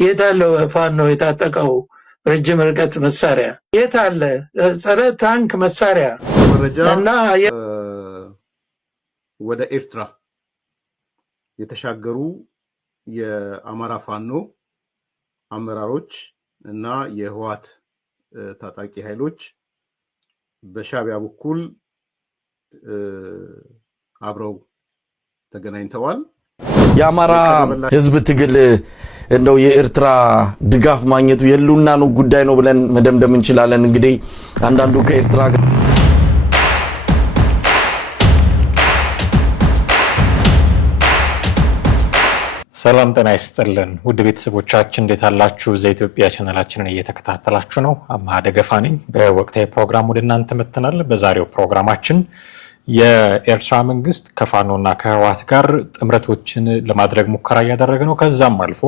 የት አለ ፋኖ የታጠቀው ረጅም ርቀት መሳሪያ? የት አለ ጸረ ታንክ መሳሪያ? እና ወደ ኤርትራ የተሻገሩ የአማራ ፋኖ አመራሮች እና የህወሓት ታጣቂ ኃይሎች በሻዕቢያ በኩል አብረው ተገናኝተዋል። የአማራ ህዝብ ትግል እንደው የኤርትራ ድጋፍ ማግኘቱ የሉና ነው ጉዳይ ነው ብለን መደምደም እንችላለን። እንግዲህ አንዳንዱ ከኤርትራ ሰላም ጤና ይስጥልን ውድ ቤተሰቦቻችን እንዴት አላችሁ? ዘኢትዮጵያ ቻናላችንን እየተከታተላችሁ ነው። አማሃ ደገፋ ነኝ። በወቅታዊ ፕሮግራም ወደ እናንተ መጥተናል። በዛሬው ፕሮግራማችን የኤርትራ መንግስት ከፋኖና ከህወሓት ጋር ጥምረቶችን ለማድረግ ሙከራ እያደረገ ነው። ከዛም አልፎ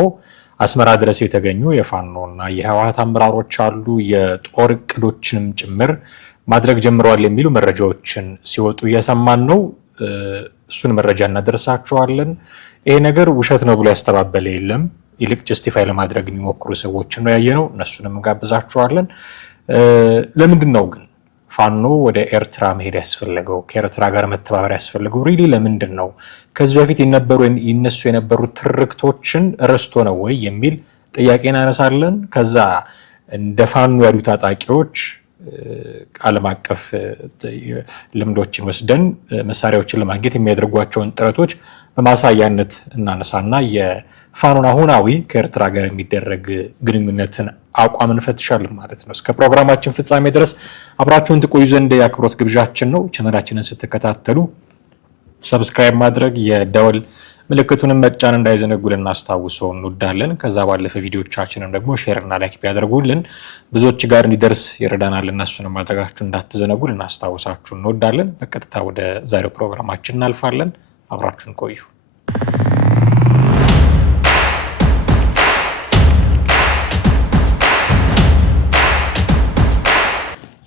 አስመራ ድረስ የተገኙ የፋኖና የህወሓት አመራሮች አሉ። የጦር እቅዶችንም ጭምር ማድረግ ጀምረዋል የሚሉ መረጃዎችን ሲወጡ እየሰማን ነው። እሱን መረጃ እናደርሳችኋለን። ይሄ ነገር ውሸት ነው ብሎ ያስተባበለ የለም። ይልቅ ጀስቲፋይ ለማድረግ የሚሞክሩ ሰዎችን ነው ያየነው። እነሱንም እንጋብዛችኋለን። ለምንድን ነው ግን ፋኖ ወደ ኤርትራ መሄድ ያስፈለገው? ከኤርትራ ጋር መተባበር ያስፈለገው ሪሊ ለምንድን ነው? ከዚህ በፊት ይነሱ የነበሩ ትርክቶችን ረስቶ ነው ወይ የሚል ጥያቄ እናነሳለን። ከዛ እንደ ፋኖ ያሉ ታጣቂዎች ዓለም አቀፍ ልምዶችን ወስደን መሳሪያዎችን ለማግኘት የሚያደርጓቸውን ጥረቶች በማሳያነት እናነሳና የፋኖን አሁናዊ ከኤርትራ ጋር የሚደረግ ግንኙነትን አቋም እንፈትሻለን ማለት ነው። እስከ ፕሮግራማችን ፍጻሜ ድረስ አብራችሁን ትቆዩ ዘንድ የአክብሮት ግብዣችን ነው። ቻናላችንን ስትከታተሉ ሰብስክራይብ ማድረግ የደወል ምልክቱንም መጫን እንዳይዘነጉ ልናስታውሰው እንወዳለን። ከዛ ባለፈ ቪዲዮቻችንን ደግሞ ሼር እና ላይክ ቢያደርጉልን ብዙዎች ጋር እንዲደርስ ይረዳናል። እነሱንም ማድረጋችሁ እንዳትዘነጉ ልናስታውሳችሁ እንወዳለን። በቀጥታ ወደ ዛሬው ፕሮግራማችን እናልፋለን። አብራችሁን ቆዩ።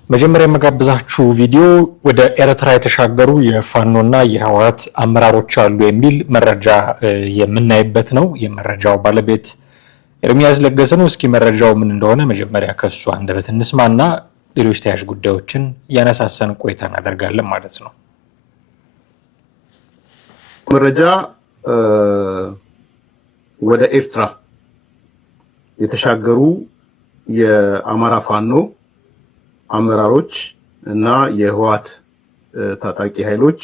መጀመሪያ የመጋብዛችሁ ቪዲዮ ወደ ኤርትራ የተሻገሩ የፋኖና የህወሓት አመራሮች አሉ የሚል መረጃ የምናይበት ነው። የመረጃው ባለቤት ኤርሚያስ ለገሰ ነው። እስኪ መረጃው ምን እንደሆነ መጀመሪያ ከሱ አንደበት እንስማና ሌሎች ተያያዥ ጉዳዮችን እያነሳሰን ቆይታ እናደርጋለን ማለት ነው። መረጃ ወደ ኤርትራ የተሻገሩ የአማራ ፋኖ አመራሮች እና የህወሓት ታጣቂ ኃይሎች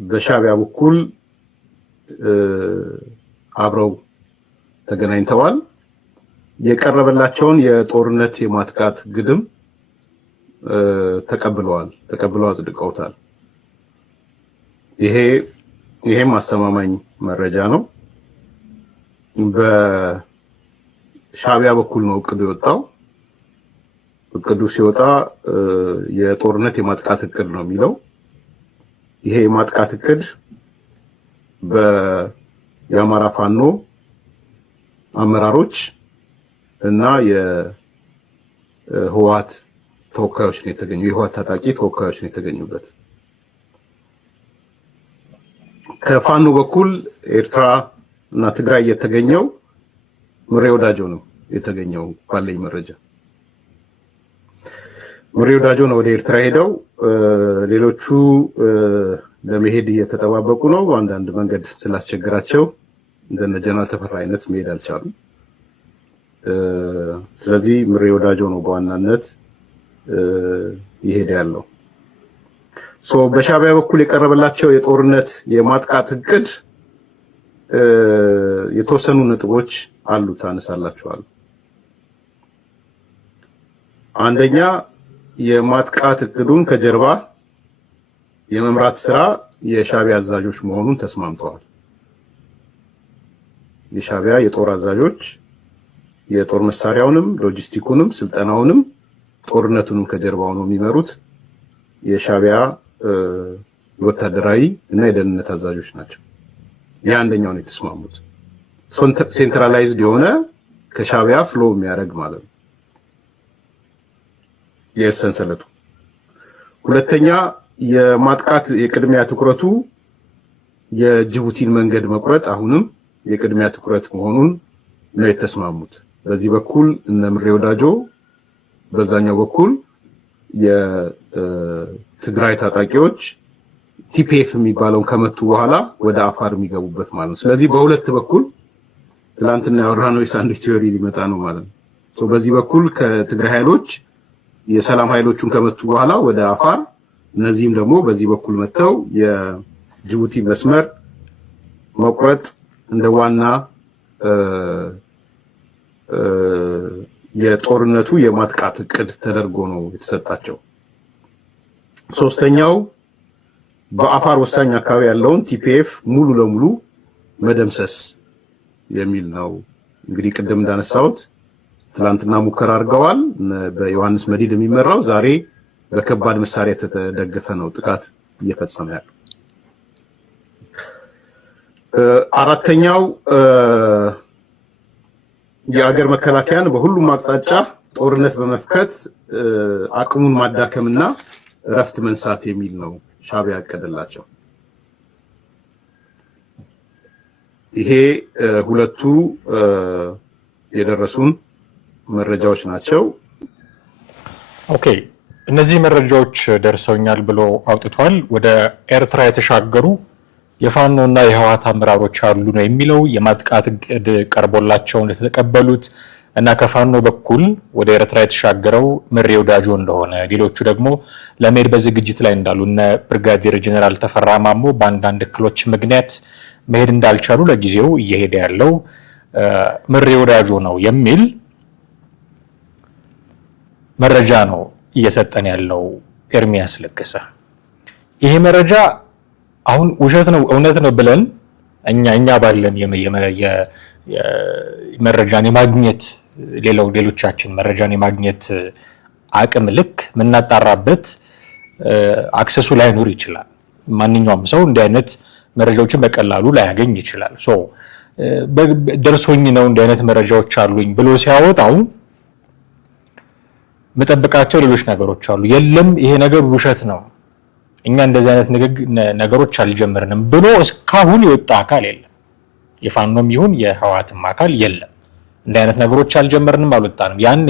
በሻዕቢያ በኩል አብረው ተገናኝተዋል። የቀረበላቸውን የጦርነት የማጥቃት ግድም ተቀብለው አጽድቀውታል። ይሄም አስተማማኝ መረጃ ነው። በሻዕቢያ በኩል ነው እቅዱ የወጣው። እቅዱ ሲወጣ የጦርነት የማጥቃት እቅድ ነው የሚለው። ይሄ የማጥቃት እቅድ የአማራ ፋኖ አመራሮች እና የህወሓት ተወካዮች ነው የተገኙ። የህወሓት ታጣቂ ተወካዮች ነው የተገኙበት። ከፋኖ በኩል ኤርትራ እና ትግራይ የተገኘው ምሬ ወዳጆ ነው የተገኘው ባለኝ መረጃ። ምሬ ወዳጆ ነው ወደ ኤርትራ ሄደው፣ ሌሎቹ ለመሄድ እየተጠባበቁ ነው። አንዳንድ መንገድ ስላስቸገራቸው እንደነ ጀነራል ተፈራ አይነት መሄድ አልቻሉም። ስለዚህ ምሬ ወዳጆ ነው በዋናነት ይሄድ ያለው። በሻዕቢያ በኩል የቀረበላቸው የጦርነት የማጥቃት እቅድ የተወሰኑ ነጥቦች አሉት፣ አነሳላችኋለሁ። አንደኛ የማጥቃት እቅዱን ከጀርባ የመምራት ስራ የሻዕቢያ አዛዦች መሆኑን ተስማምተዋል። የሻዕቢያ የጦር አዛዦች የጦር መሳሪያውንም፣ ሎጂስቲኩንም፣ ስልጠናውንም ጦርነቱንም ከጀርባው ነው የሚመሩት የሻዕቢያ ወታደራዊ እና የደህንነት አዛዦች ናቸው። የአንደኛው ነው የተስማሙት። ሴንትራላይዝድ የሆነ ከሻዕቢያ ፍሎ የሚያደርግ ማለት ነው የሰንሰለቱ። ሁለተኛ የማጥቃት የቅድሚያ ትኩረቱ የጅቡቲን መንገድ መቁረጥ አሁንም የቅድሚያ ትኩረት መሆኑን ነው የተስማሙት። በዚህ በኩል እነ ምሬ ወዳጆ፣ በዛኛው በኩል የትግራይ ታጣቂዎች ቲፒኤፍ የሚባለውን ከመቱ በኋላ ወደ አፋር የሚገቡበት ማለት ነው። ስለዚህ በሁለት በኩል ትላንትና ያወራነው የሳንድዊች ቲዮሪ ሊመጣ ነው ማለት ነው። በዚህ በኩል ከትግራይ ኃይሎች የሰላም ኃይሎቹን ከመቱ በኋላ ወደ አፋር፣ እነዚህም ደግሞ በዚህ በኩል መተው የጅቡቲ መስመር መቁረጥ እንደ ዋና የጦርነቱ የማጥቃት እቅድ ተደርጎ ነው የተሰጣቸው። ሶስተኛው በአፋር ወሳኝ አካባቢ ያለውን ቲፒኤፍ ሙሉ ለሙሉ መደምሰስ የሚል ነው። እንግዲህ ቅድም እንዳነሳሁት ትላንትና ሙከራ አድርገዋል። በዮሐንስ መዲድ የሚመራው ዛሬ በከባድ መሳሪያ የተደገፈ ነው ጥቃት እየፈጸመ ያለው። አራተኛው የአገር መከላከያን በሁሉም አቅጣጫ ጦርነት በመፍከት አቅሙን ማዳከምና እረፍት መንሳት የሚል ነው ሻዕቢያ ያቀደላቸው። ይሄ ሁለቱ የደረሱን መረጃዎች ናቸው። ኦኬ፣ እነዚህ መረጃዎች ደርሰውኛል ብሎ አውጥቷል። ወደ ኤርትራ የተሻገሩ የፋኖና የህወሓት አመራሮች አሉ ነው የሚለው። የማጥቃት እቅድ ቀርቦላቸው እንደተቀበሉት እና ከፋኖ በኩል ወደ ኤርትራ የተሻገረው ምሬ ወዳጆ እንደሆነ፣ ሌሎቹ ደግሞ ለመሄድ በዝግጅት ላይ እንዳሉ እነ ብርጋዴር ጀነራል ተፈራ ማሞ በአንዳንድ እክሎች ምክንያት መሄድ እንዳልቻሉ ለጊዜው እየሄደ ያለው ምሬ ወዳጆ ነው የሚል መረጃ ነው እየሰጠን ያለው ኤርሚያስ ለገሰ። ይሄ መረጃ አሁን ውሸት ነው እውነት ነው ብለን እኛ ባለን መረጃን የማግኘት ሌሎቻችን መረጃን የማግኘት አቅም ልክ ምናጣራበት አክሰሱ ላይኖር ይችላል። ማንኛውም ሰው እንዲህ አይነት መረጃዎችን በቀላሉ ላያገኝ ይችላል። ደርሶኝ ነው እንዲህ አይነት መረጃዎች አሉኝ ብሎ ሲያወጣው መጠበቃቸው ሌሎች ነገሮች አሉ። የለም ይሄ ነገር ውሸት ነው፣ እኛ እንደዚህ አይነት ነገሮች አልጀመርንም ብሎ እስካሁን የወጣ አካል የለም። የፋኖም ይሁን የህወሓትም አካል የለም እንዲህ አይነት ነገሮች አልጀመርንም፣ አልወጣንም። ያኔ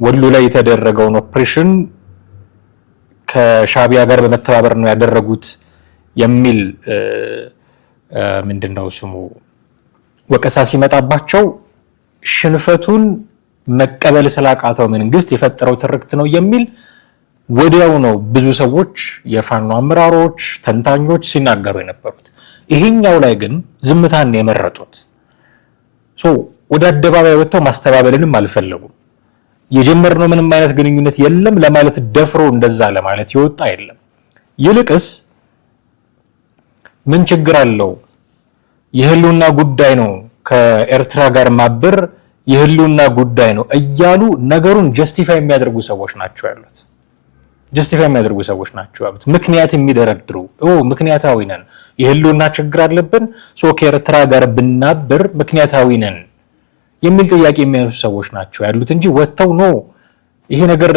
ወሎ ላይ የተደረገውን ኦፕሬሽን ከሻዕቢያ ጋር በመተባበር ነው ያደረጉት የሚል ምንድነው ስሙ ወቀሳ ሲመጣባቸው ሽንፈቱን መቀበል ስላቃተው መንግስት የፈጠረው ትርክት ነው የሚል ወዲያው ነው ብዙ ሰዎች የፋኖ አመራሮች ተንታኞች ሲናገሩ የነበሩት። ይሄኛው ላይ ግን ዝምታን የመረጡት ወደ አደባባይ ወጥተው ማስተባበልንም አልፈለጉም። የጀመርነው ምንም አይነት ግንኙነት የለም ለማለት ደፍሮ እንደዛ ለማለት ይወጣ የለም። ይልቅስ ምን ችግር አለው የህልውና ጉዳይ ነው ከኤርትራ ጋር ማበር የህልውና ጉዳይ ነው እያሉ ነገሩን ጀስቲፋይ የሚያደርጉ ሰዎች ናቸው ያሉት። ምክንያት የሚደረድሩ ምክንያታዊ ነን የህልውና ችግር አለብን ከኤርትራ ጋር ብናበር ምክንያታዊ ነን የሚል ጥያቄ የሚያነሱ ሰዎች ናቸው ያሉት እንጂ ወጥተው ነው ይሄ ነገር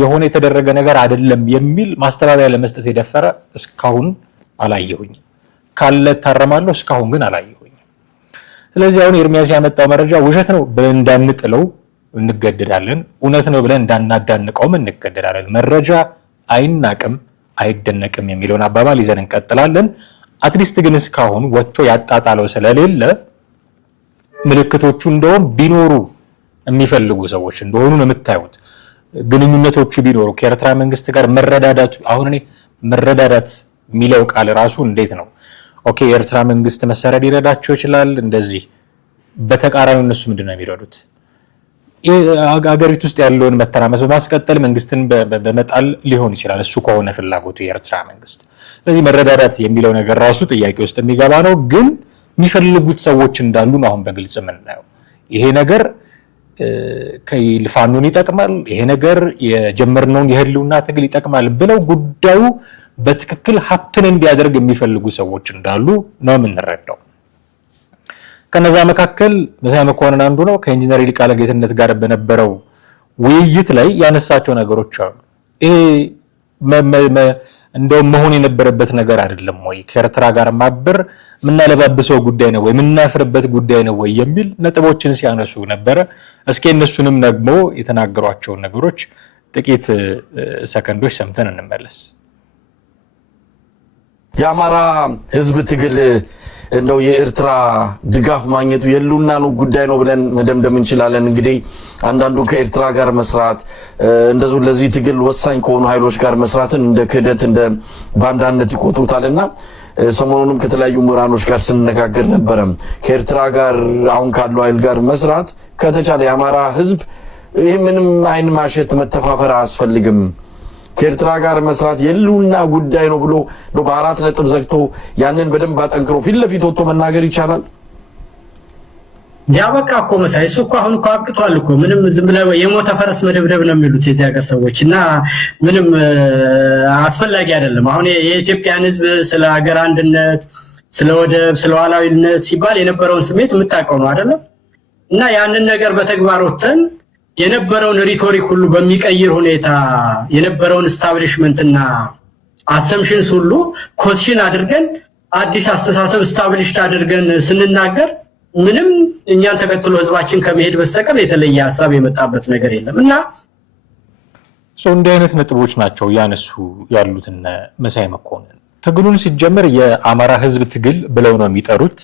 የሆነ የተደረገ ነገር አይደለም የሚል ማስተባበያ ለመስጠት የደፈረ እስካሁን አላየሁኝ። ካለ ታረማለሁ፣ እስካሁን ግን አላየሁኝ። ስለዚህ አሁን ኤርሚያስ ያመጣው መረጃ ውሸት ነው ብለን እንዳንጥለው እንገደዳለን፣ እውነት ነው ብለን እንዳናዳንቀውም እንገደዳለን። መረጃ አይናቅም አይደነቅም የሚለውን አባባል ይዘን እንቀጥላለን። አትሊስት ግን እስካሁን ወጥቶ ያጣጣለው ስለሌለ ምልክቶቹ እንደውም ቢኖሩ የሚፈልጉ ሰዎች እንደሆኑ ነው የምታዩት። ግንኙነቶቹ ቢኖሩ ከኤርትራ መንግስት ጋር መረዳዳቱ አሁን እኔ መረዳዳት የሚለው ቃል ራሱ እንዴት ነው? ኦኬ የኤርትራ መንግስት መሳሪያ ሊረዳቸው ይችላል። እንደዚህ በተቃራኒው እነሱ ምንድን ነው የሚረዱት? አገሪቱ ውስጥ ያለውን መተራመስ በማስቀጠል መንግስትን በመጣል ሊሆን ይችላል እሱ ከሆነ ፍላጎቱ የኤርትራ መንግስት። ስለዚህ መረዳዳት የሚለው ነገር ራሱ ጥያቄ ውስጥ የሚገባ ነው። ግን የሚፈልጉት ሰዎች እንዳሉ ነው አሁን በግልጽ የምናየው። ይሄ ነገር ፋኖን ይጠቅማል፣ ይሄ ነገር የጀመርነውን የህልውና ትግል ይጠቅማል ብለው ጉዳዩ በትክክል ሀፕን እንዲያደርግ የሚፈልጉ ሰዎች እንዳሉ ነው የምንረዳው። ከነዛ መካከል መሳይ መኮንን አንዱ ነው። ከኢንጂነር ይልቃል ጌትነት ጋር በነበረው ውይይት ላይ ያነሳቸው ነገሮች አሉ። ይሄ እንደው መሆን የነበረበት ነገር አይደለም ወይ ከኤርትራ ጋር ማበር ምናለባብሰው ጉዳይ ነው ወይ ምናፍርበት ጉዳይ ነው ወይ የሚል ነጥቦችን ሲያነሱ ነበር። እስኪ እነሱንም ደግሞ የተናገሯቸው ነገሮች ጥቂት ሰከንዶች ሰምተን እንመለስ። የአማራ ህዝብ ትግል እንደው የኤርትራ ድጋፍ ማግኘቱ የሉና ነው ጉዳይ ነው ብለን መደምደም እንችላለን። እንግዲህ አንዳንዱ ከኤርትራ ጋር መስራት እንደዚህ ለዚህ ትግል ወሳኝ ከሆኑ ኃይሎች ጋር መስራትን እንደ ክህደት እንደ ባንዳነት ይቆጥሩታልና ሰሞኑንም ከተለያዩ ምሁራኖች ጋር ስንነጋገር ነበር። ከኤርትራ ጋር አሁን ካለው ኃይል ጋር መስራት ከተቻለ የአማራ ህዝብ ይሄ ምንም አይን ማሸት መተፋፈር አያስፈልግም፣ ከኤርትራ ጋር መስራት የሉና ጉዳይ ነው ብሎ በአራት ነጥብ ዘግቶ ያንን በደንብ አጠንክሮ ፊት ለፊት ወጥቶ መናገር ይቻላል። ያ በቃ እኮ መሳይ እሱ እኮ አሁን እኮ አብቅቷል እኮ ምንም ዝም ብለው የሞተ ፈረስ መደብደብ ነው የሚሉት የዚህ ሀገር ሰዎች እና ምንም አስፈላጊ አይደለም። አሁን የኢትዮጵያን ህዝብ ስለ ሀገር አንድነት ስለ ወደብ ስለ ሉዓላዊነት ሲባል የነበረውን ስሜት የምታውቀው ነው አይደለም? እና ያንን ነገር በተግባር ወጥተን የነበረውን ሪቶሪክ ሁሉ በሚቀይር ሁኔታ የነበረውን ስታብሊሽመንትና አሰምፕሽንስ ሁሉ ኮስሽን አድርገን አዲስ አስተሳሰብ ስታብሊሽድ አድርገን ስንናገር ምንም እኛን ተከትሎ ህዝባችን ከመሄድ በስተቀር የተለየ ሐሳብ የመጣበት ነገር የለም። እና እንዲህ አይነት ነጥቦች ናቸው ያነሱ ያሉትና መሳይ መኮንን ትግሉን ሲጀምር የአማራ ህዝብ ትግል ብለው ነው የሚጠሩት።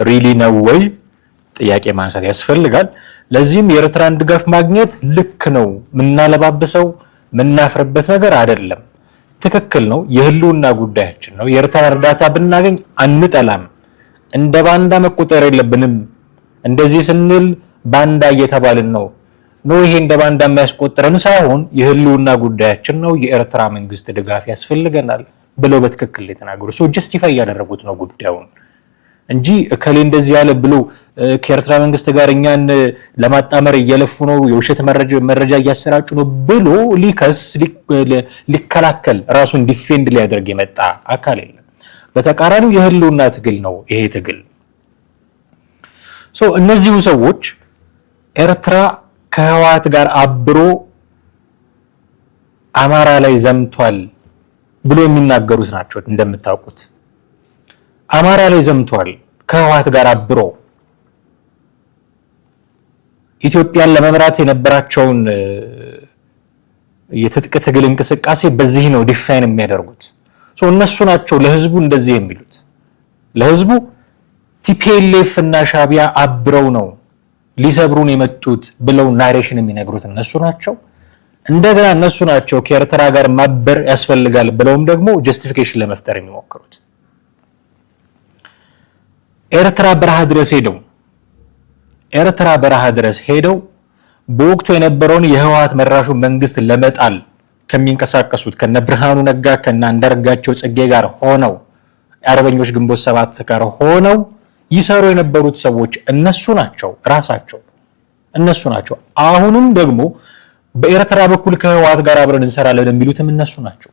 ሪሊ ነው ወይ ጥያቄ ማንሳት ያስፈልጋል። ለዚህም የኤርትራን ድጋፍ ማግኘት ልክ ነው፣ ምናለባብሰው ምናፍርበት ነገር አይደለም። ትክክል ነው፣ የህልውና ጉዳያችን ነው። የኤርትራ እርዳታ ብናገኝ አንጠላም፣ እንደ ባንዳ መቆጠር የለብንም። እንደዚህ ስንል ባንዳ እየተባልን ነው። ይሄ እንደ ባንዳ የሚያስቆጥረን ሳይሆን የህልውና ጉዳያችን ነው፣ የኤርትራ መንግስት ድጋፍ ያስፈልገናል ብለው በትክክል የተናገሩ ሰው ጀስቲፋይ ያደረጉት ነው ጉዳዩን እንጂ እከሌ እንደዚህ ያለ ብሎ ከኤርትራ መንግስት ጋር እኛን ለማጣመር እየለፉ ነው፣ የውሸት መረጃ እያሰራጩ ነው ብሎ ሊከስ ሊከላከል ራሱን ዲፌንድ ሊያደርግ የመጣ አካል የለም። በተቃራኒው የህልውና ትግል ነው ይሄ ትግል። እነዚሁ ሰዎች ኤርትራ ከህወሓት ጋር አብሮ አማራ ላይ ዘምቷል ብሎ የሚናገሩት ናቸው። እንደምታውቁት አማራ ላይ ዘምቷል ከህወሓት ጋር አብሮ ኢትዮጵያን ለመምራት የነበራቸውን የትጥቅ ትግል እንቅስቃሴ በዚህ ነው ዲፋይን የሚያደርጉት። እነሱ ናቸው ለህዝቡ እንደዚህ የሚሉት። ለህዝቡ ቲፒኤልኤፍ እና ሻቢያ አብረው ነው ሊሰብሩን የመጡት ብለው ናሬሽን የሚነግሩት እነሱ ናቸው። እንደገና እነሱ ናቸው ከኤርትራ ጋር ማበር ያስፈልጋል ብለውም ደግሞ ጀስቲፊኬሽን ለመፍጠር የሚሞክሩት። ኤርትራ በረሃ ድረስ ሄደው በወቅቱ የነበረውን የህወሓት መራሹ መንግስት ለመጣል ከሚንቀሳቀሱት ከነ ብርሃኑ ነጋ ከነ አንዳርጋቸው ጽጌ ጋር ሆነው አርበኞች ግንቦት 7 ጋር ሆነው ይሰሩ የነበሩት ሰዎች እነሱ ናቸው፣ ራሳቸው እነሱ ናቸው። አሁንም ደግሞ በኤርትራ በኩል ከህወሓት ጋር አብረን እንሰራለን የሚሉትም እነሱ ናቸው።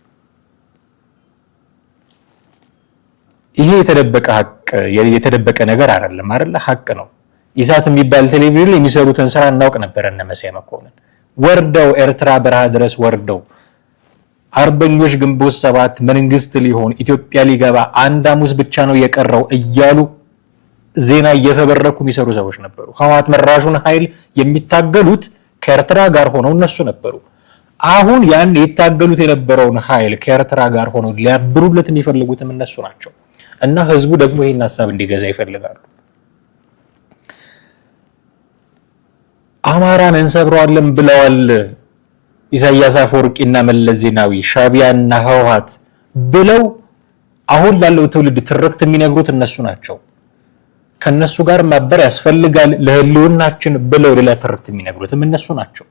ይሄ የተደበቀ ነገር አይደለም አይደለ? ሀቅ ነው። ኢሳት የሚባል ቴሌቪዥን ላይ የሚሰሩትን ስራ እናውቅ ነበር። እነ መሳይ መኮንን ወርደው ኤርትራ በረሃ ድረስ ወርደው አርበኞች ግንቦት 7 መንግስት ሊሆን ኢትዮጵያ ሊገባ አንድ ሐሙስ ብቻ ነው የቀረው እያሉ ዜና እየፈበረኩ የሚሰሩ ሰዎች ነበሩ። ህወሓት መራሹን ኃይል የሚታገሉት ከኤርትራ ጋር ሆነው እነሱ ነበሩ። አሁን ያን የታገሉት የነበረውን ኃይል ከኤርትራ ጋር ሆነው ሊያብሩለት የሚፈልጉትም እነሱ ናቸው። እና ህዝቡ ደግሞ ይሄን ሐሳብ እንዲገዛ ይፈልጋሉ። አማራን እንሰብረዋለን ብለዋል ኢሳያስ አፈወርቂና መለስ ዜናዊ፣ ሻቢያና ህወሓት ብለው አሁን ላለው ትውልድ ትርክት የሚነግሩት እነሱ ናቸው። ከነሱ ጋር ማበር ያስፈልጋል ለህልውናችን ብለው ሌላ ትርክት የሚነግሩትም እነሱ ናቸው።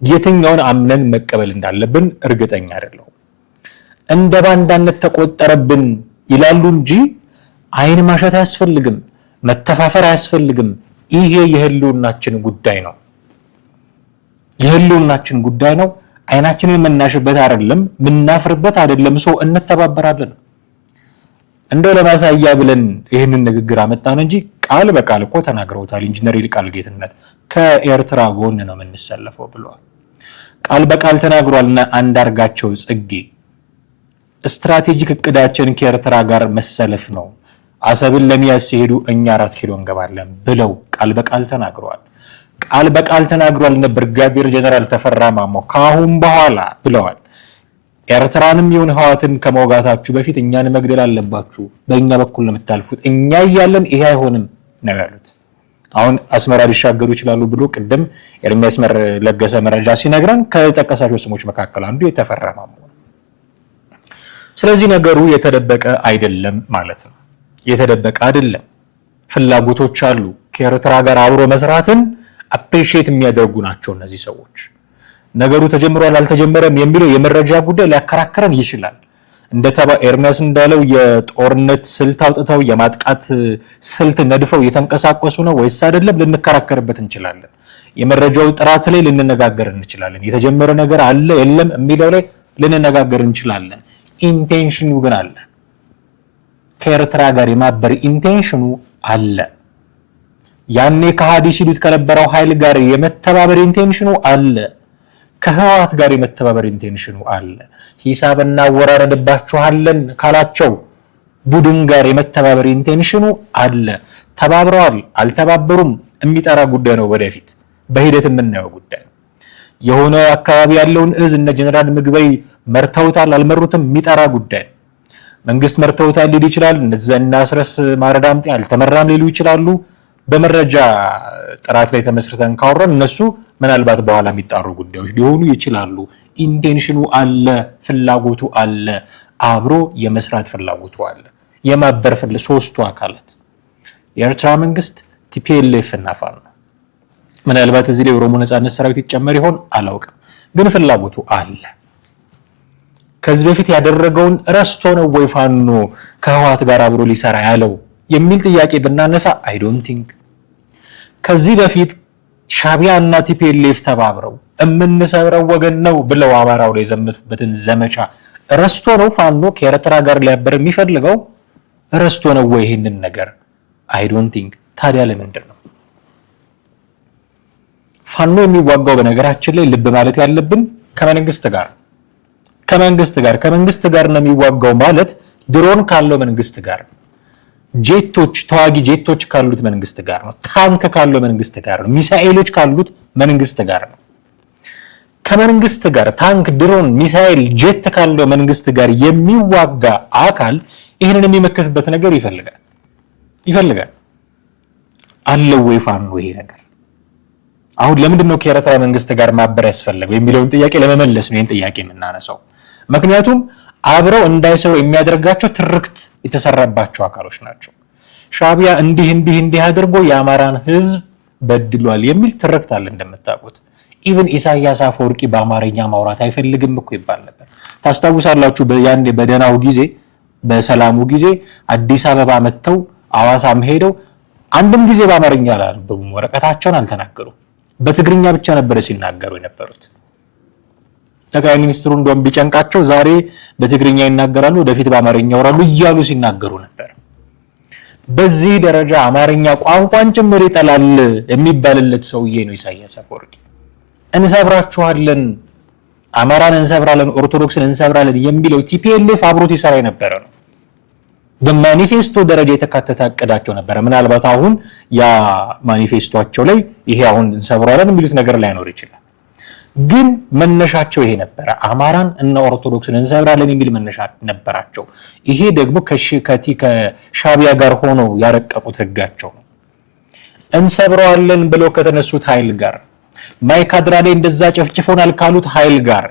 የትኛውን አምነን መቀበል እንዳለብን እርግጠኛ አይደለሁም። እንደ ባንዳነት ተቆጠረብን ይላሉ እንጂ አይን ማሸት አያስፈልግም፣ መተፋፈር አያስፈልግም። ይሄ የህልውናችን ጉዳይ ነው። የህልውናችን ጉዳይ ነው። አይናችንን መናሽበት አይደለም፣ ምናፍርበት አይደለም። ሰው እንተባበራለን። እንደው ለማሳያ ብለን ይህንን ንግግር አመጣን እንጂ ቃል በቃል እኮ ተናግረውታል። ኢንጂነር ይልቃል ጌትነት ከኤርትራ ጎን ነው የምንሰለፈው ብለዋል። ቃል በቃል ተናግሯልና አንዳርጋቸው ጽጌ ስትራቴጂክ እቅዳችን ከኤርትራ ጋር መሰለፍ ነው። አሰብን ለሚያዝ ሲሄዱ እኛ 4 ኪሎ እንገባለን ብለው ቃል በቃል ተናግረዋል። ቃል በቃል ተናግሯል ብርጋዴር ጀነራል ተፈራ ማሞ ካሁን በኋላ ብለዋል። ኤርትራንም ይሁን ህዋትን ከመውጋታችሁ በፊት እኛን መግደል አለባችሁ፣ በእኛ በኩል ነው የምታልፉት፣ እኛ እያለን ይሄ አይሆንም ነው ያሉት። አሁን አስመራ ሊሻገሩ ይችላሉ ብሎ ቅድም ኤርሚያስ ለገሰ መረጃ ሲነግረን ከጠቀሳቸው ስሞች መካከል አንዱ የተፈራ ማሞ ነው። ስለዚህ ነገሩ የተደበቀ አይደለም ማለት ነው። የተደበቀ አይደለም። ፍላጎቶች አሉ። ከኤርትራ ጋር አብሮ መስራትን አፕሪሺየት የሚያደርጉ ናቸው እነዚህ ሰዎች። ነገሩ ተጀምሯል አልተጀመረም የሚለው የመረጃ ጉዳይ ሊያከራክረን ይችላል። ኤርሚያስ እንዳለው የጦርነት ስልት አውጥተው የማጥቃት ስልት ነድፈው እየተንቀሳቀሱ ነው ወይስ አይደለም ልንከራከርበት እንችላለን። የመረጃው ጥራት ላይ ልንነጋገር እንችላለን። የተጀመረ ነገር አለ የለም የሚለው ላይ ልንነጋገር እንችላለን። ኢንቴንሽኑ ግን አለ። ከኤርትራ ጋር የማበር ኢንቴንሽኑ አለ። ያኔ ከሃዲ ሲሉት ከነበረው ኃይል ጋር የመተባበር ኢንቴንሽኑ አለ። ከህዋት ጋር የመተባበር ኢንቴንሽኑ አለ። ሂሳብ እናወራረድባችኋለን ካላቸው ቡድን ጋር የመተባበር ኢንቴንሽኑ አለ። ተባብረዋል አልተባበሩም የሚጠራ ጉዳይ ነው። ወደፊት በሂደት የምናየው ጉዳይ ነው። የሆነ አካባቢ ያለውን እነ ጀነራል ምግበይ መርተውታል አልመሩትም የሚጠራ ጉዳይ ነው። መንግስት መርተውታል ሊል ይችላል። እነዚህና አስረስ ማረዳምጤ አልተመራም ሊሉ ይችላሉ። በመረጃ ጥራት ላይ ተመስርተን ካወራን እነሱ ምናልባት በኋላ የሚጣሩ ጉዳዮች ሊሆኑ ይችላሉ። ኢንቴንሽኑ አለ፣ ፍላጎቱ አለ፣ አብሮ የመስራት ፍላጎቱ አለ። የማበር ሶስቱ አካላት የኤርትራ መንግስት፣ ቲፒኤልኤፍ እና ፋኖ። ምናልባት እዚህ ላይ ኦሮሞ ነጻነት ሰራዊት ይጨመር ይሆን አላውቅም፣ ግን ፍላጎቱ አለ። ከዚህ በፊት ያደረገውን ረስቶ ነው ወይ ፋኖ ከህዋት ጋር አብሮ ሊሰራ ያለው የሚል ጥያቄ ብናነሳ አይ ዶንት ቲንክ። ከዚህ በፊት ሻቢያ እና ቲፒኤልኤፍ ተባብረው የምንሰብረው ወገን ነው ብለው አማራው ላይ የዘመቱበትን ዘመቻ ረስቶ ነው ፋኖ ከኤርትራ ጋር ሊያበር የሚፈልገው? ረስቶ ነው ወይ ይሄንን ነገር? አይ ዶንት ቲንክ። ታዲያ ለምንድን ነው ፋኖ የሚዋጋው? በነገራችን ላይ ልብ ማለት ያለብን ከመንግስት ጋር ነው የሚዋጋው ማለት ድሮን ካለው መንግስት ጋር፣ ጄቶች ተዋጊ ጄቶች ካሉት መንግስት ጋር ነው። ታንክ ካለው መንግስት ጋር ነው። ሚሳኤሎች ካሉት መንግስት ጋር ነው። ከመንግስት ጋር ታንክ፣ ድሮን፣ ሚሳኤል፣ ጄት ካለው መንግስት ጋር የሚዋጋ አካል ይሄንን የሚመከትበት ነገር ይፈልጋል። አለው ወይ ፋኖ ይሄ ነገር? አሁን ለምንድን ነው ከኤርትራ መንግስት ጋር ማበር ያስፈልገው የሚለውን ጥያቄ ለመመለስ ነው ይሄን ጥያቄ የምናነሳው። ምክንያቱም አብረው እንዳይሰሩ የሚያደርጋቸው ትርክት የተሰራባቸው አካሎች ናቸው። ሻቢያ እንዲህ አድርጎ የአማራን ህዝብ በድሏል የሚል ትርክት አለ እንደምታውቁት። ኢቭን ኢሳያስ አፈወርቂ በአማርኛ ማውራት አይፈልግም እኮ ይባል ነበር። ታስታውሳላችሁ? ያኔ በደናው ጊዜ በሰላሙ ጊዜ አዲስ አበባ መጥተው አዋሳም ሄደው አንድም ጊዜ በአማርኛ አላነበቡም፣ ወረቀታቸውን አልተናገሩም። በትግርኛ ብቻ ነበር ሲናገሩ የነበሩት። ጠቅላይ ሚኒስትሩ እንደውም ቢጨንቃቸው ዛሬ በትግርኛ ይናገራሉ፣ ወደፊት በአማርኛ ያወራሉ እያሉ ሲናገሩ ነበር። በዚህ ደረጃ አማርኛ ቋንቋን ጭምር ይጠላል የሚባልለት ሰውዬ ነው ኢሳያስ አፈወርቂ። እንሰብራችኋለን፣ አማራን እንሰብራለን፣ ኦርቶዶክስን እንሰብራለን የሚለው ቲፒኤልኤፍ አብሮት ይሰራ የነበረ ነው። በማኒፌስቶ ደረጃ የተካተተ አቅዳቸው ነበረ። ምናልባት አሁን ያ ማኒፌስቶቸው ላይ ይሄ አሁን እንሰብራለን የሚሉት ነገር ላይኖር ይችላል። ግን መነሻቸው ይሄ ነበረ። አማራን እና ኦርቶዶክስን እንሰብራለን የሚል መነሻ ነበራቸው። ይሄ ደግሞ ከሻቢያ ጋር ሆኖ ያረቀቁት ህጋቸው ነው። እንሰብረዋለን ብለው ከተነሱት ኃይል ጋር፣ ማይካድራ ላይ እንደዛ ጨፍጭፎናል ካሉት ኃይል ጋር፣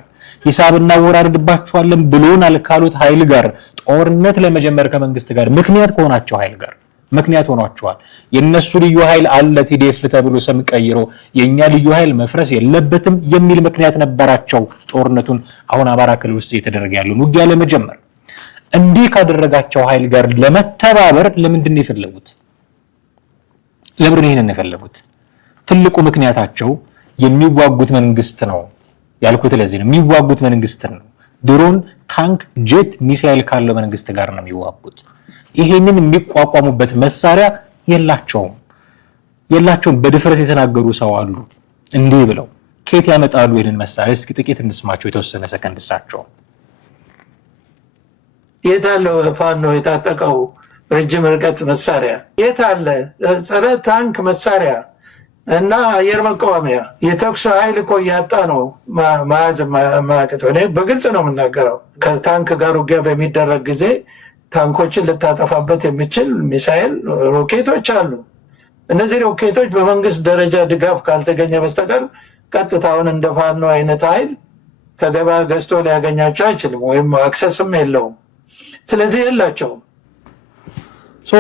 ሂሳብ እናወራርድባቸዋለን ብሎናል ካሉት ኃይል ጋር ጦርነት ለመጀመር ከመንግስት ጋር ምክንያት ከሆናቸው ኃይል ጋር ምክንያት ሆኗቸዋል። የነሱ ልዩ ኃይል አለ ቲዲኤፍ ተብሎ ስም ቀይሮ የኛ ልዩ ኃይል መፍረስ የለበትም የሚል ምክንያት ነበራቸው። ጦርነቱን አሁን አማራ ክልል ውስጥ እየተደረገ ያለውን ውጊያ ለመጀመር እንዲህ ካደረጋቸው ኃይል ጋር ለመተባበር ለምንድን ነው የፈለጉት? ለምን ይሄንን የፈለጉት? ትልቁ ምክንያታቸው የሚዋጉት መንግስት ነው ያልኩት ለዚህ ነው። የሚዋጉት መንግስት ነው። ድሮን፣ ታንክ፣ ጄት፣ ሚሳኤል ካለው መንግስት ጋር ነው የሚዋጉት። ይሄንን የሚቋቋሙበት መሳሪያ የላቸውም። በድፍረት የተናገሩ ሰው አሉ እንዲህ ብለው። ከየት ያመጣሉ ይሄንን መሳሪያ? እስኪ ጥቂት እንስማቸው፣ የተወሰነ ሰከንድ እሳቸው። የት አለ ፋኖ የታጠቀው ረጅም ርቀት መሳሪያ? የት አለ ጸረ ታንክ መሳሪያ እና አየር መቃወሚያ? የተኩስ ኃይል እኮ እያጣ ነው መያዝ ማያቅተው። እኔ በግልጽ ነው የምናገረው። ከታንክ ጋር ውጊያ በሚደረግ ጊዜ ታንኮችን ልታጠፋበት የሚችል ሚሳኤል ሮኬቶች አሉ። እነዚህ ሮኬቶች በመንግስት ደረጃ ድጋፍ ካልተገኘ በስተቀር ቀጥታውን እንደ ፋኖ አይነት ኃይል ከገበያ ገዝቶ ሊያገኛቸው አይችልም፣ ወይም አክሰስም የለውም። ስለዚህ የላቸውም።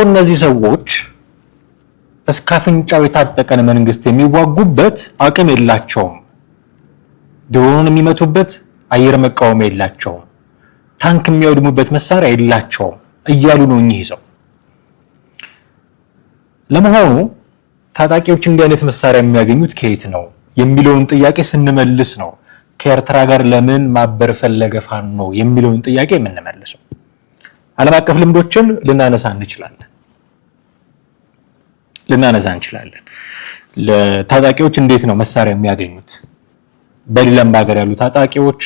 እነዚህ ሰዎች እስከ አፍንጫው የታጠቀን መንግስት የሚዋጉበት አቅም የላቸውም። ድሮኑን የሚመቱበት አየር መቃወሚያ የላቸውም። ታንክ የሚያወድሙበት መሳሪያ የላቸውም እያሉ ነው እኚህ ሰው። ለመሆኑ ታጣቂዎች እንዲህ አይነት መሳሪያ የሚያገኙት ከየት ነው የሚለውን ጥያቄ ስንመልስ ነው ከኤርትራ ጋር ለምን ማበር ፈለገ ፋኖ የሚለውን ጥያቄ የምንመልሰው። ዓለም አቀፍ ልምዶችን ልናነሳ እንችላለን። ለታጣቂዎች እንዴት ነው መሳሪያ የሚያገኙት? በሌላም ሀገር ያሉ ታጣቂዎች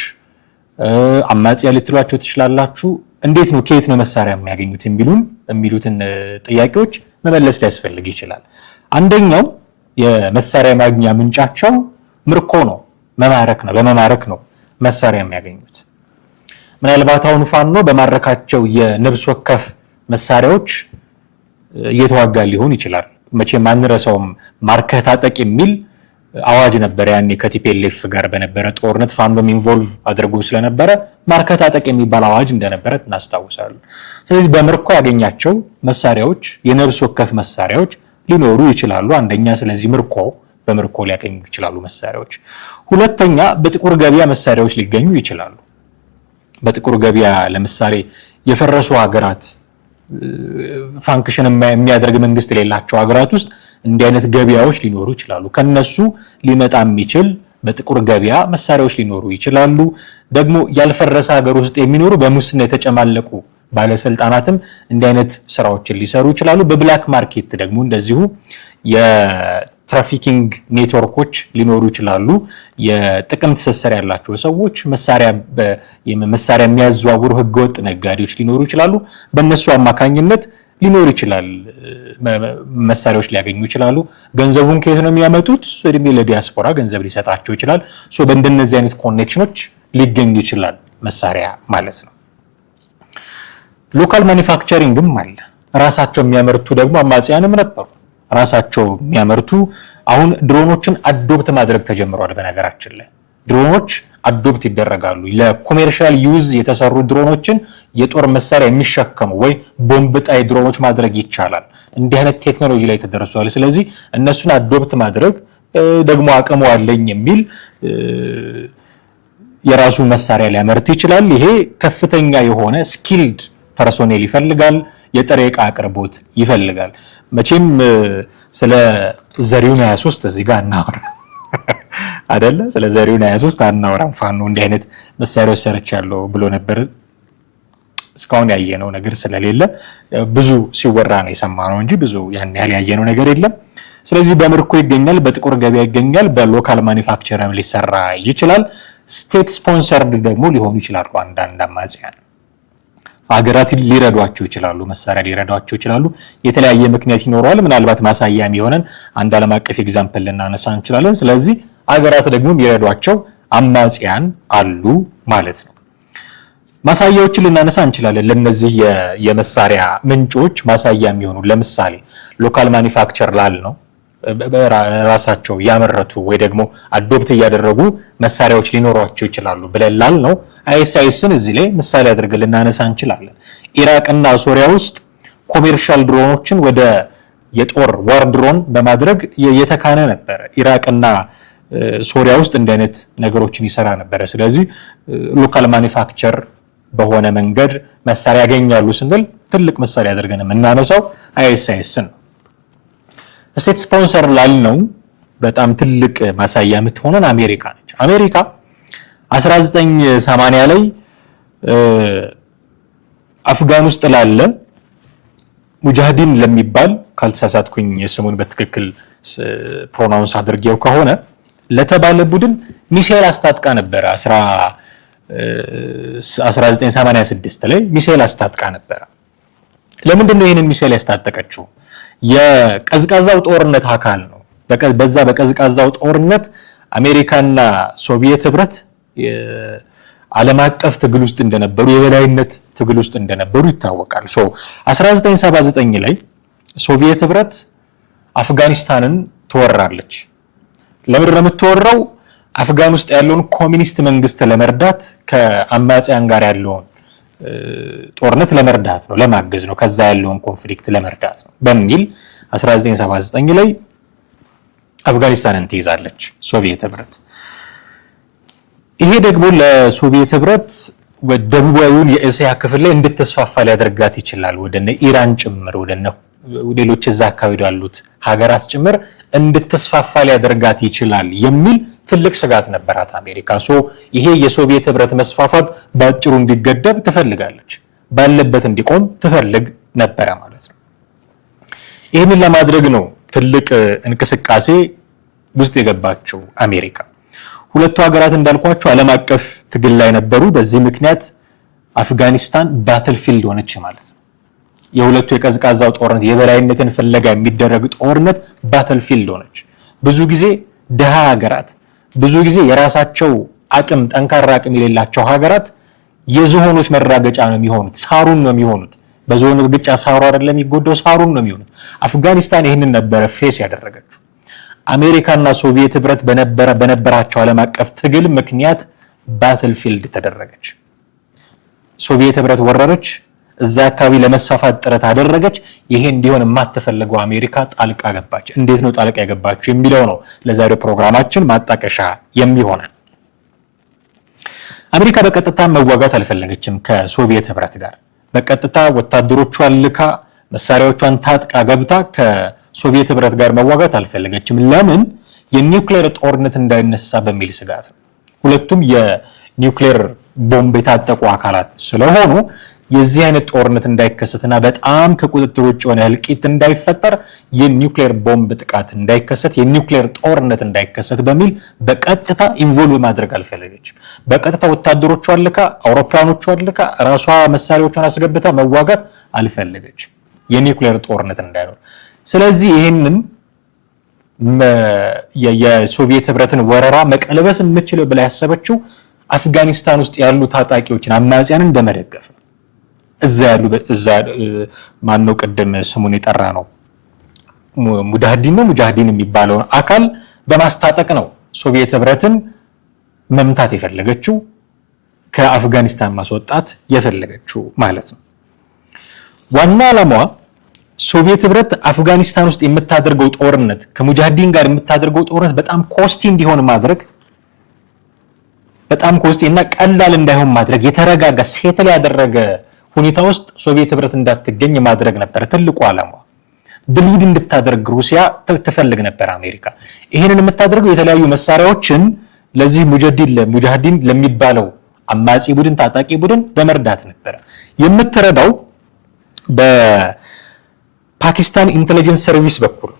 አማጽያ ልትሏቸው ትችላላችሁ። እንዴት ነው ከየት ነው መሳሪያ የሚያገኙት የሚሉትን ጥያቄዎች መመለስ ሊያስፈልግ ይችላል። አንደኛው የመሳሪያ ማግኛ ምንጫቸው ምርኮ ነው፣ በመማረክ ነው መሳሪያ የሚያገኙት። ምናልባት አሁን ፋኖ በማረካቸው የነብስ ወከፍ መሳሪያዎች እየተዋጋ ሊሆን ይችላል። መቼም አንረሳውም። ማርከህ ታጠቅ የሚል አዋጅ ነበረ ያኔ ከቲፒኤልኤፍ ጋር በነበረ ጦርነት ፋኖም ኢንቮልቭ አድርጎ ስለነበረ ማርከህ ታጠቅ የሚባል አዋጅ እንደነበረ እናስታውሳለን። ስለዚህ በምርኮ ያገኛቸው መሳሪያዎች የነብስ ወከፍ መሳሪያዎች ሊኖሩ ይችላሉ። አንደኛ፣ ስለዚህ በምርኮ ሊያገኙ ይችላሉ መሳሪያዎች። ሁለተኛ፣ በጥቁር ገበያ መሳሪያዎች ሊገኙ ይችላሉ። በጥቁር ገበያ ለምሳሌ የፈረሱ ሀገራት ፋንክሽን የሚያደርግ መንግስት የሌላቸው ሀገራት ውስጥ እንዲህ አይነት ገበያዎች ሊኖሩ ይችላሉ። ከነሱ ሊመጣ የሚችል በጥቁር ገበያ መሳሪያዎች ሊኖሩ ይችላሉ። ደግሞ ያልፈረሰ ሀገር ውስጥ የሚኖሩ በሙስና የተጨማለቁ ባለስልጣናትም እንዲህ አይነት ስራዎችን ሊሰሩ ይችላሉ። በብላክ ማርኬት ደግሞ እንደዚሁ የትራፊኪንግ ኔትወርኮች ሊኖሩ ይችላሉ። የጥቅም ትስስር ያላቸው ሰዎች መሳሪያ የሚያዘዋውሩ ህገወጥ ነጋዴዎች ሊኖሩ ይችላሉ። በእነሱ አማካኝነት ሊኖር ይችላል መሳሪያዎች ሊያገኙ ይችላሉ። ገንዘቡን ከየት ነው የሚያመጡት? እድሜ ለዲያስፖራ ገንዘብ ሊሰጣቸው ይችላል። በእንደነዚህ አይነት ኮኔክሽኖች ሊገኝ ይችላል መሳሪያ ማለት ነው። ሎካል ማኒፋክቸሪንግም አለ። ራሳቸው የሚያመርቱ ደግሞ አማጽያንም ነበሩ። ራሳቸው የሚያመርቱ አሁን ድሮኖችን አዶፕት ማድረግ ተጀምሯል። በነገራችን ላይ ድሮኖች አዶፕት ይደረጋሉ። ለኮሜርሻል ዩዝ የተሰሩ ድሮኖችን የጦር መሳሪያ የሚሸከሙ ወይ ቦምብ ጣይ ድሮኖች ማድረግ ይቻላል። እንዲህ አይነት ቴክኖሎጂ ላይ ተደርሷል። ስለዚህ እነሱን አዶፕት ማድረግ ደግሞ አቅሙ አለኝ የሚል የራሱ መሳሪያ ሊያመርት ይችላል። ይሄ ከፍተኛ የሆነ ስኪልድ ፐርሶኔል ይፈልጋል። የጥሬ ዕቃ አቅርቦት ይፈልጋል። መቼም ስለ ዘሪሁን 23 እዚህ ጋር እናወራ አይደለ? ስለ ዘሪሁን 23 አናወራም። ፋኖ እንዲህ አይነት መሳሪያዎች ሰርቻለሁ ብሎ ነበር። እስካሁን ያየነው ነገር ስለሌለ ብዙ ሲወራ ነው የሰማነው እንጂ ብዙ ያን ያህል ያየነው ነገር የለም። ስለዚህ በምርኮ ይገኛል፣ በጥቁር ገበያ ይገኛል፣ በሎካል ማኒፋክቸርም ሊሰራ ይችላል። ስቴት ስፖንሰርድ ደግሞ ሊሆኑ ይችላሉ። አንዳንድ አማጽያን ሀገራት ሊረዷቸው ይችላሉ፣ መሳሪያ ሊረዷቸው ይችላሉ። የተለያየ ምክንያት ይኖረዋል። ምናልባት ማሳያ የሚሆነን አንድ ዓለም አቀፍ ኤግዛምፕል ልናነሳ እንችላለን። ስለዚህ ሀገራት ደግሞ የሚረዷቸው አማጽያን አሉ ማለት ነው። ማሳያዎችን ልናነሳ እንችላለን። ለነዚህ የመሳሪያ ምንጮች ማሳያ የሚሆኑ ለምሳሌ ሎካል ማኒፋክቸር ነው ራሳቸው ያመረቱ ወይ ደግሞ አዶፕት እያደረጉ መሳሪያዎች ሊኖሯቸው ይችላሉ ብለን ነው። አይኤስአይስን እዚህ ላይ ምሳሌ አድርገን ልናነሳ እንችላለን። ኢራቅና ሶሪያ ውስጥ ኮሜርሻል ድሮኖችን ወደ የጦር ዋር ድሮን በማድረግ የተካነ ነበረ። ኢራቅና ሶሪያ ውስጥ እንዲህ አይነት ነገሮችን ይሰራ ነበረ። ስለዚህ ሎካል ማኒፋክቸር በሆነ መንገድ መሳሪያ ያገኛሉ ስንል ትልቅ ምሳሌ አድርገን የምናነሳው አይኤስአይስን ነው። ስቴት ስፖንሰር ላልነው በጣም ትልቅ ማሳያ የምትሆነን አሜሪካ ነች። አሜሪካ 1980 ላይ አፍጋን ውስጥ ላለ ሙጃሂዲን ለሚባል ካልተሳሳትኩኝ ስሙን በትክክል ፕሮናውንስ አድርጌው ከሆነ ለተባለ ቡድን ሚሳኤል አስታጥቃ ነበረ። 1986 ላይ ሚሳኤል አስታጥቃ ነበር። ለምንድን ነው ይሄንን ሚሳኤል ያስታጠቀችው? የቀዝቃዛው ጦርነት አካል ነው። በዛ በቀዝቃዛው ጦርነት አሜሪካና ሶቪየት ህብረት ዓለም አቀፍ ትግል ውስጥ እንደነበሩ የበላይነት ትግል ውስጥ እንደነበሩ ይታወቃል። 1979 ላይ ሶቪየት ህብረት አፍጋኒስታንን ትወራለች። ለምን ነው የምትወራው? አፍጋን ውስጥ ያለውን ኮሚኒስት መንግስት ለመርዳት ከአማጽያን ጋር ያለውን ጦርነት ለመርዳት ነው፣ ለማገዝ ነው፣ ከዛ ያለውን ኮንፍሊክት ለመርዳት ነው በሚል 1979 ላይ አፍጋኒስታንን ትይዛለች ሶቪየት ህብረት። ይሄ ደግሞ ለሶቪየት ህብረት ደቡባዊውን የእስያ ክፍል ላይ እንድትስፋፋ ሊያደርጋት ይችላል። ወደነ ኢራን ጭምር ወደነ ሌሎች እዛ አካባቢ ያሉት ሀገራት ጭምር እንድትስፋፋ ሊያደርጋት ይችላል የሚል ትልቅ ስጋት ነበራት አሜሪካ። ይሄ የሶቪየት ህብረት መስፋፋት ባጭሩ እንዲገደብ ትፈልጋለች፣ ባለበት እንዲቆም ትፈልግ ነበረ ማለት ነው። ይህንን ለማድረግ ነው ትልቅ እንቅስቃሴ ውስጥ የገባችው አሜሪካ። ሁለቱ ሀገራት እንዳልኳቸው ዓለም አቀፍ ትግል ላይ ነበሩ። በዚህ ምክንያት አፍጋኒስታን ባትልፊልድ ሆነች ማለት ነው። የሁለቱ የቀዝቃዛው ጦርነት የበላይነትን ፍለጋ የሚደረግ ጦርነት ባትልፊልድ ሆነች። ብዙ ጊዜ ደሃ ሀገራት፣ ብዙ ጊዜ የራሳቸው አቅም ጠንካራ አቅም የሌላቸው ሀገራት የዝሆኖች መራገጫ ነው የሚሆኑት፣ ሳሩን ነው የሚሆኑት። በዝሆን እርግጫ ሳሩ አይደለም የሚጎዳው፣ ሳሩን ነው የሚሆኑት። አፍጋኒስታን ይህንን ነበረ ፌስ ያደረገችው። አሜሪካና ሶቪየት ህብረት በነበራቸው ዓለም አቀፍ ትግል ምክንያት ባትልፊልድ ተደረገች። ሶቪየት ህብረት ወረረች፣ እዛ አካባቢ ለመስፋፋት ጥረት አደረገች። ይሄ እንዲሆን የማትፈልገው አሜሪካ ጣልቃ ገባች። እንዴት ነው ጣልቃ የገባችው የሚለው ነው ለዛሬው ፕሮግራማችን ማጣቀሻ የሚሆነን። አሜሪካ በቀጥታ መዋጋት አልፈለገችም ከሶቪየት ህብረት ጋር። በቀጥታ ወታደሮቿን ልካ መሳሪያዎቿን ታጥቃ ገብታ ከሶቪየት ህብረት ጋር መዋጋት አልፈለገችም። ለምን? የኒውክሌር ጦርነት እንዳይነሳ በሚል ስጋት ነው። ሁለቱም የኒውክሌር ቦምብ የታጠቁ አካላት ስለሆኑ የዚህ አይነት ጦርነት እንዳይከሰትና በጣም ከቁጥጥር ውጭ የሆነ እልቂት እንዳይፈጠር፣ የኒውክሌር ቦምብ ጥቃት እንዳይከሰት፣ የኒውክሌር ጦርነት እንዳይከሰት በሚል በቀጥታ ኢንቮልቭ ማድረግ አልፈለገች። በቀጥታ ወታደሮቿን ልካ አውሮፕላኖቿን ልካ ራሷ መሳሪያዎቿን አስገብታ መዋጋት አልፈለገች፣ የኒውክሌር ጦርነት እንዳይኖር። ስለዚህ ይህንን የሶቪየት ህብረትን ወረራ መቀልበስ የምችለው ብላ ያሰበችው አፍጋኒስታን ውስጥ ያሉ ታጣቂዎችን አማጽያንን በመደገፍ ነው። እዛ ማነው ቅድም ስሙን የጠራ ነው ሙጃሂዲን የሚባለውን አካል በማስታጠቅ ነው ሶቪየት ህብረትን መምታት የፈለገችው፣ ከአፍጋኒስታን ማስወጣት የፈለገችው ማለት ነው። ዋና ዓላማዋ ሶቪየት ህብረት አፍጋኒስታን ውስጥ የምታደርገው ጦርነት ከሙጃሂዲን ጋር የምታደርገው ጦርነት በጣም ኮስቲ እንዲሆን ማድረግ፣ በጣም ኮስቲ እና ቀላል እንዳይሆን ማድረግ፣ የተረጋጋ ሴትል ያደረገ ሁኔታ ውስጥ ሶቪየት ህብረት እንዳትገኝ ማድረግ ነበር ትልቁ ዓላማዋ። ብሊድ እንድታደርግ ሩሲያ ትፈልግ ነበር አሜሪካ። ይሄንን የምታደርገው የተለያዩ መሳሪያዎችን ለዚህ ሙጃሂዲን ለሚባለው አማጺ ቡድን ታጣቂ ቡድን በመርዳት ነበር የምትረዳው። በፓኪስታን ኢንተለጀንስ ሰርቪስ በኩል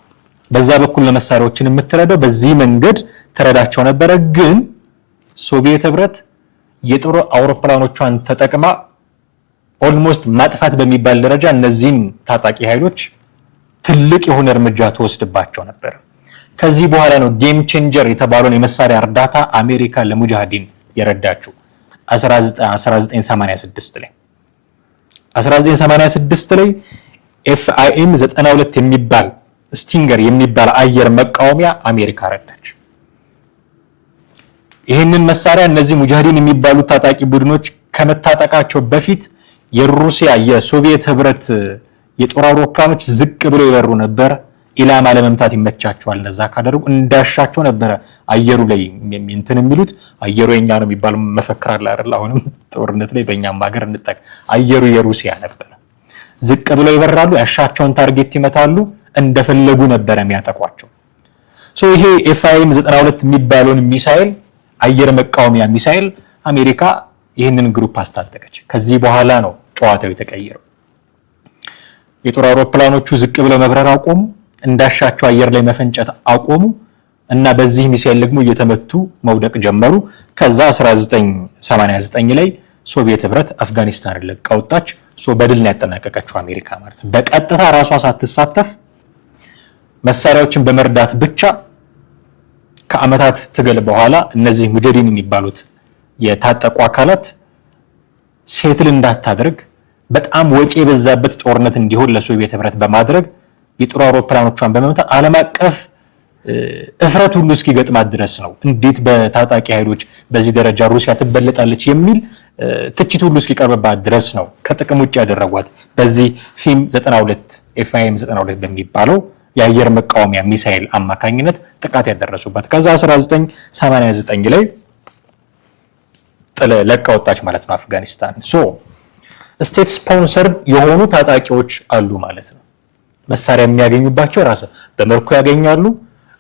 በዛ በኩል ለመሳሪያዎችን የምትረዳው በዚህ መንገድ ተረዳቸው ነበረ። ግን ሶቪየት ህብረት የጦር አውሮፕላኖቿን ተጠቅማ ኦልሞስት ማጥፋት በሚባል ደረጃ እነዚህን ታጣቂ ኃይሎች ትልቅ የሆነ እርምጃ ተወስድባቸው ነበር። ከዚህ በኋላ ነው ጌም ቼንጀር የተባለውን የመሳሪያ እርዳታ አሜሪካ ለሙጃሂዲን የረዳችው 1986 ላይ 1986 ላይ FIM 92 የሚባል ስቲንገር የሚባል አየር መቃወሚያ አሜሪካ ረዳች። ይህንን መሳሪያ እነዚህ ሙጃሂዲን የሚባሉ ታጣቂ ቡድኖች ከመታጠቃቸው በፊት የሩሲያ የሶቪየት ህብረት የጦር አውሮፕላኖች ዝቅ ብሎ ይበሩ ነበር። ኢላማ ለመምታት ይመቻቸዋል። እነዛ ካደረጉ እንዳሻቸው ነበረ አየሩ ላይ እንትን የሚሉት። አየሩ የኛ ነው የሚባል መፈክር አለ አይደል? አሁንም ጦርነት ላይ በእኛም ሀገር እንጠቅ አየሩ የሩሲያ ነበር። ዝቅ ብለው ይበራሉ፣ ያሻቸውን ታርጌት ይመታሉ፣ እንደፈለጉ ነበረ የሚያጠቋቸው። ይሄ FIM 92 የሚባለውን ሚሳኤል አየር መቃወሚያ ሚሳኤል አሜሪካ ይህንን ግሩፕ አስታጠቀች። ከዚህ በኋላ ነው ጨዋታው የተቀየረው። የጦር አውሮፕላኖቹ ዝቅ ብለው መብረር አቆሙ፣ እንዳሻቸው አየር ላይ መፈንጨት አቆሙ። እና በዚህ ሚሳኤል ደግሞ እየተመቱ መውደቅ ጀመሩ። ከዛ 1989 ላይ ሶቪየት ህብረት አፍጋኒስታንን ለቃ ወጣች። በድል ነው ያጠናቀቀችው አሜሪካ ማለት ነው። በቀጥታ ራሷ ሳትሳተፍ መሳሪያዎችን በመርዳት ብቻ ከአመታት ትግል በኋላ እነዚህ ሙጀዲን የሚባሉት የታጠቁ አካላት ሴትል እንዳታደርግ በጣም ወጪ የበዛበት ጦርነት እንዲሆን ለሶቪየት ህብረት በማድረግ የጦር አውሮፕላኖቿን በመምታት ዓለም አቀፍ እፍረት ሁሉ እስኪገጥማት ድረስ ነው። እንዴት በታጣቂ ኃይሎች በዚህ ደረጃ ሩሲያ ትበለጣለች የሚል ትችት ሁሉ እስኪቀርብባት ድረስ ነው ከጥቅም ውጭ ያደረጓት በዚህ ፊም 92 ኤፍአይኤም 92 በሚባለው የአየር መቃወሚያ ሚሳኤል አማካኝነት ጥቃት ያደረሱበት። ከዛ 1989 ላይ ለቃ ወጣች ማለት ነው አፍጋኒስታን። ስቴት ስፖንሰርድ የሆኑ ታጣቂዎች አሉ ማለት ነው። መሳሪያ የሚያገኙባቸው ራስ በመርኮ ያገኛሉ።